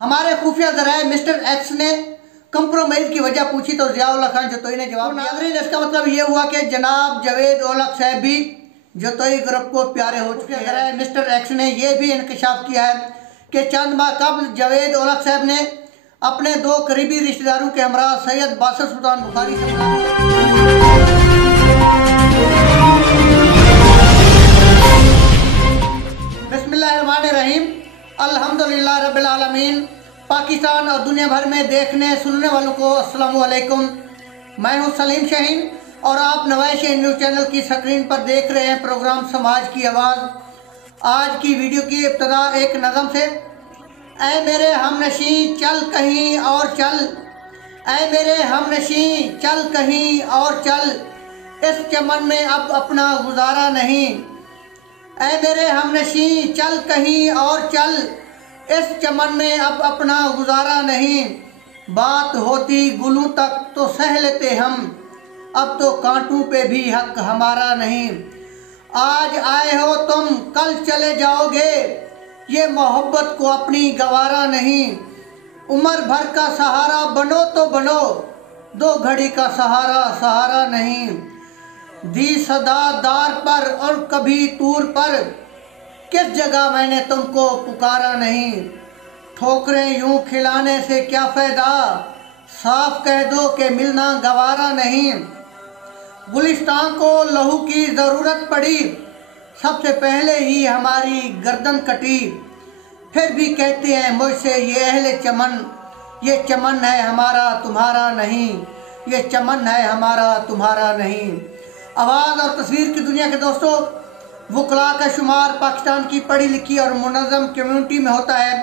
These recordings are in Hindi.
हमारे खुफिया जराए मिस्टर एक्स ने कंप्रोमाइज की वजह पूछी तो जियाउल्लाह खान जतोई ने जवाब दिया। नाज़रीन, इसका मतलब ये हुआ कि जनाब जावेद औलख साहब भी जतोई ग्रुप को प्यारे हो चुके हैं। मिस्टर एक्स ने यह भी इंकशाफ किया है कि चंद माह कबल जावेद औलख साहब ने अपने दो करीबी रिश्तेदारों के हमरा सैयद बासर सुल्तान बुखारी से बिस्मिल्लाहिर्रहमानिर्रहीम अल्हम्दुलिल्लाह रब्बिल आलमीन। पाकिस्तान और दुनिया भर में देखने सुनने वालों को अस्सलामु अलैकुम। मैं हूं सलीम शाहीन और आप नवाज़ शाहीन न्यूज़ चैनल की स्क्रीन पर देख रहे हैं प्रोग्राम समाज की आवाज़। आज की वीडियो की इब्तिदा एक नज़म से। ऐ मेरे हमनशी चल कहीं और चल, ऐ मेरे हमनशी चल कहीं और चल, इस चमन में अब अपना गुजारा नहीं। ऐ मेरे हमनशी चल कहीं और चल, इस चमन में अब अपना गुजारा नहीं। बात होती गुलों तक तो सह लेते हम, अब तो कांटों पे भी हक हमारा नहीं। आज आए हो तुम कल चले जाओगे, ये मोहब्बत को अपनी गवारा नहीं। उम्र भर का सहारा बनो तो बनो, दो घड़ी का सहारा सहारा नहीं। दी सदा दार पर और कभी तूर पर, किस जगह मैंने तुमको पुकारा नहीं। ठोकरें यूं खिलाने से क्या फ़ायदा, साफ कह दो कि मिलना गवारा नहीं। गुलिस्तान को लहू की ज़रूरत पड़ी, सबसे पहले ही हमारी गर्दन कटी। फिर भी कहते हैं मुझसे ये अहले चमन, ये चमन है हमारा तुम्हारा नहीं, ये चमन है हमारा तुम्हारा नहीं। आवाज़ और तस्वीर की दुनिया के दोस्तों, वकला का शुमार पाकिस्तान की पढ़ी लिखी और मुनज़्ज़म कम्यूनिटी में होता है।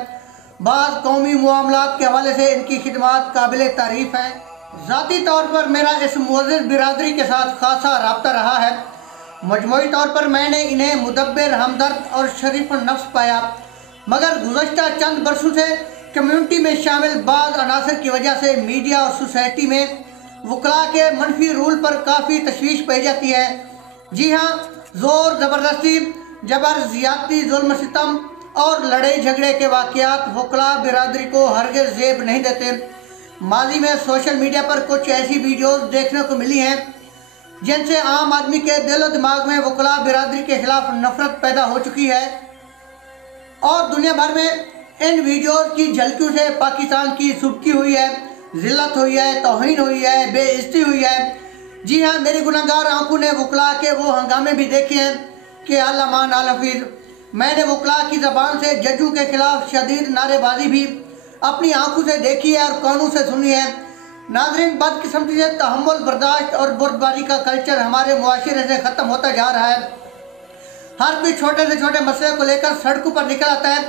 बाज़ कौमी मामलात के हवाले से इनकी खिदमात काबिल तारीफ़ है। ज़ाती तौर पर मेरा इस मुअज़्ज़ज़ बिरादरी के साथ खासा राब्ता रहा है। मजमूई तौर पर मैंने इन्हें मुदब्बिर, हमदर्द और शरीफ नफ्स पाया, मगर गुज़श्ता चंद बरसों से कम्यूनिटी में शामिल बाज़ अनासर की वजह से मीडिया और सोसाइटी में वकला के मनफी रूल पर काफ़ी तशवीश पाई जाती है। जी हाँ, ज़ोर ज़बरदस्ती, जबर, ज़्यादती, जुल्म सितम और लड़ाई झगड़े के वाक़यात वकला बिरादरी को हरगिज़ ज़ेब नहीं देते। माजी में सोशल मीडिया पर कुछ ऐसी वीडियोस देखने को मिली हैं जिनसे आम आदमी के दिल और दिमाग में वकला बिरादरी के खिलाफ नफरत पैदा हो चुकी है और दुनिया भर में इन वीडियोस की झलकियों से पाकिस्तान की सुबकी हुई है, जिल्लत हुई है, तौहीन हुई है, बेइज्जती हुई है। जी हाँ, मेरी गुनहगार आंखों ने वकला के वो हंगामे भी देखे हैं कि अल्लामान अलहफीज़। मैंने वकला की ज़बान से जजों के खिलाफ शदीद नारेबाजी भी अपनी आंखों से देखी है और कानों से सुनी है। नाज़रीन, बदकिस्मती से तहम्मुल, बर्दाश्त और बुर्दबारी का कल्चर हमारे मुआशरे से ख़त्म होता जा रहा है। हर कोई छोटे से छोटे मसले को लेकर सड़कों पर निकल आता है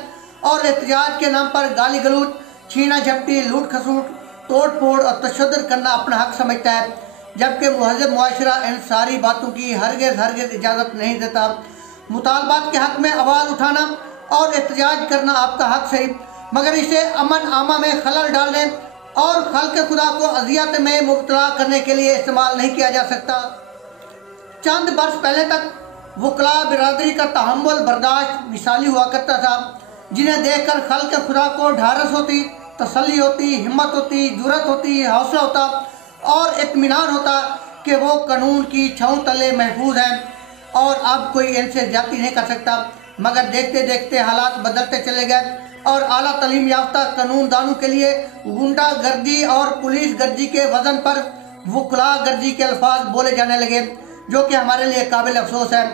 और एहतजाज के नाम पर गाली गलौज, छीना झपटी, लूट खसूट, तोड़ फोड़ और तशद्दुद करना अपना हक समझता है, जबकि मुहज़्ज़ब मुआशरा इन सारी बातों की हरगिज़ इजाज़त नहीं देता। मुतालबात के हक़ में आवाज़ उठाना और एहतजाज करना आपका हक़ सही, मगर इसे अमन आमा में खलल डालने और खल्क़ खुदा को अज़ियत में मुब्तला करने के लिए इस्तेमाल नहीं किया जा सकता। चंद बरस पहले तक वकला बिरादरी का तहम्मुल, बर्दाश्त मिसाली हुआ करता था, जिन्हें देखकर खल्क़ खुदा को ढारस होती, तसल्ली होती, हिम्मत होती, जुर्रत होती, हौसला होता और इत्मीनान होता कि वो कानून की छाँव तले महफूज हैं और अब कोई इनसे ज्यादती नहीं कर सकता। मगर देखते देखते हालात बदलते चले गए और आला तालीम याफ्ता कानूनदानों के लिए गुंडा गर्दी और पुलिस गर्दी के वजन पर वकला गर्दी के अल्फाज बोले जाने लगे, जो कि हमारे लिए काबिल अफसोस है।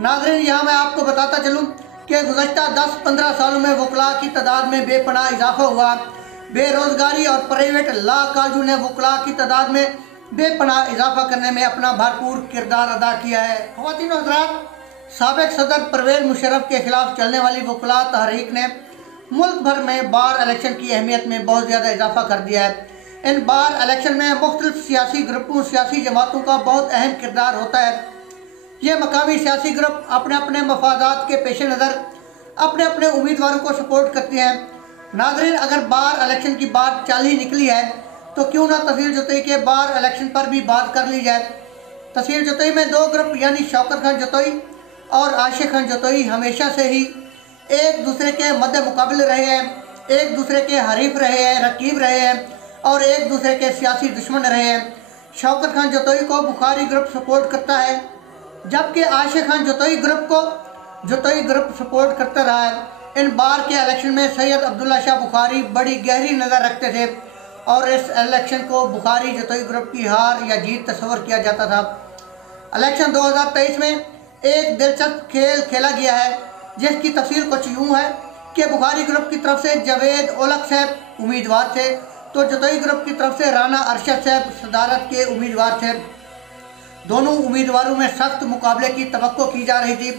नाज़रीन, यहाँ मैं आपको बताता चलूँ कि गुज़श्ता 10-15 सालों में वकला की तादाद में बेपनाह इजाफा हुआ। बेरोज़गारी और प्राइवेट लॉ कॉलेजों ने वकला की तादाद में बेपनाह इजाफा करने में अपना भरपूर किरदार अदा किया है। ख़वातीन और हज़रात, साबिक़ सदर परवेज़ मुशर्रफ के खिलाफ चलने वाली वकला तहरीक ने मुल्क भर में बार इलेक्शन की अहमियत में बहुत ज़्यादा इजाफा कर दिया है। इन बार इलेक्शन में मुख्तलिफ सियासी ग्रुपों, सियासी जमातों का बहुत अहम किरदार होता है। ये मकामी सियासी ग्रुप अपने अपने मफादात के पेश नज़र अपने अपने उम्मीदवारों को सपोर्ट करते हैं। नाज़रीन, अगर बार इलेक्शन की बात चाल ही निकली है तो क्यों ना तहसील जतोई के बार इलेक्शन पर भी बात कर ली जाए। तहसील जतोई में दो ग्रुप यानी शौकत खान जतोई और आशिक खान जतोई हमेशा से ही एक दूसरे के मद्दे मुकाबले रहे हैं एक दूसरे के हरीफ रहे हैं, रकीब रहे हैं और एक दूसरे के सियासी दुश्मन रहे हैं। शौकत खान जतोई को बुखारी ग्रुप सपोर्ट करता है, जबकि आशिक खान जतोई ग्रुप सपोर्ट करता रहा है। इन बार के इलेक्शन में सैयद अब्दुल्ला शाह बुखारी बड़ी गहरी नज़र रखते थे और इस इलेक्शन को बुखारी जतोई ग्रुप की हार या जीत तस्वर किया जाता था। इलेक्शन 2023 में एक दिलचस्प खेल खेला गया है, जिसकी तफसील कुछ यूँ है कि बुखारी ग्रुप की तरफ से जावेद ओलख साहब उम्मीदवार थे, तो जतोई ग्रुप की तरफ से राना अरशद साहब सदारत के उम्मीदवार थे। दोनों उम्मीदवारों में सख्त मुकाबले की तवक्को की जा रही थी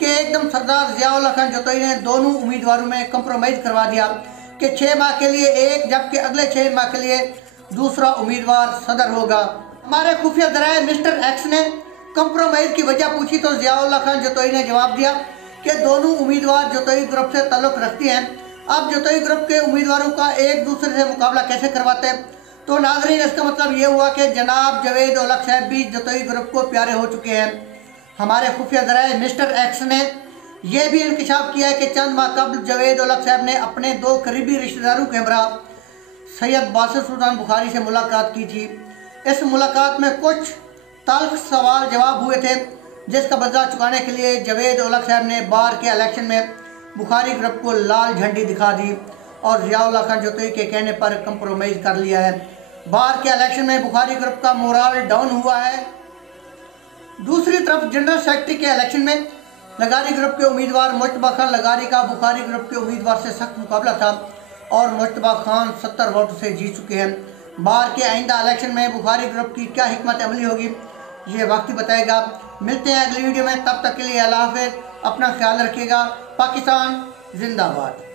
कि एकदम सरदार ज़िया-उल-हक खान जतोई ने दोनों उम्मीदवारों में कंप्रोमाइज़ करवा दिया कि 6 माह के लिए एक, जबकि अगले 6 माह के लिए दूसरा उम्मीदवार सदर होगा। हमारे खुफिया ज़राए मिस्टर एक्स ने कंप्रोमाइज़ की वजह पूछी तो ज़िया-उल-हक खान जतोई ने जवाब दिया कि दोनों उम्मीदवार जतोई ग्रुप से ताल्लुक़ रखती हैं। अब जतोई ग्रुप के उम्मीदवारों का एक दूसरे से मुकाबला कैसे करवाते हैं? तो नाज़रीन, इसका मतलब ये हुआ कि जनाब जावेद ओलख साहब भी जतोई ग्रुप को प्यारे हो चुके हैं। हमारे खुफिया ज़राए मिस्टर एक्स ने यह भी इंकशाफ किया है कि चंद माह कबल जावेद ओलख साहब ने अपने 2 करीबी रिश्तेदारों के हमरा सैयद बासित सुल्तान बुखारी से मुलाकात की थी। इस मुलाकात में कुछ तल्ख सवाल जवाब हुए थे, जिसका बदला चुकाने के लिए जावेद ओलख साहब ने बार के इलेक्शन में बुखारी ग्रुप को लाल झंडी दिखा दी और ज़िया-उल-हक खान जतोई के कहने पर कंप्रोमाइज़ कर लिया है। बार के इलेक्शन में बुखारी ग्रुप का मोराल डाउन हुआ है। दूसरी तरफ जनरल सेक्रेटरी के इलेक्शन में लगारी ग्रुप के उम्मीदवार मुश्तबा खान लगारी का बुखारी ग्रुप के उम्मीदवार से सख्त मुकाबला था और मुश्तबा खान 70 वोट से जीत चुके हैं। बार के आइंदा इलेक्शन में बुखारी ग्रुप की क्या हिकमत अमली होगी, ये वक्त ही बताएगा। मिलते हैं अगली वीडियो में, तब तक के लिए अल्लाह हाफ़िज़, अपना ख्याल रखिएगा। पाकिस्तान जिंदाबाद।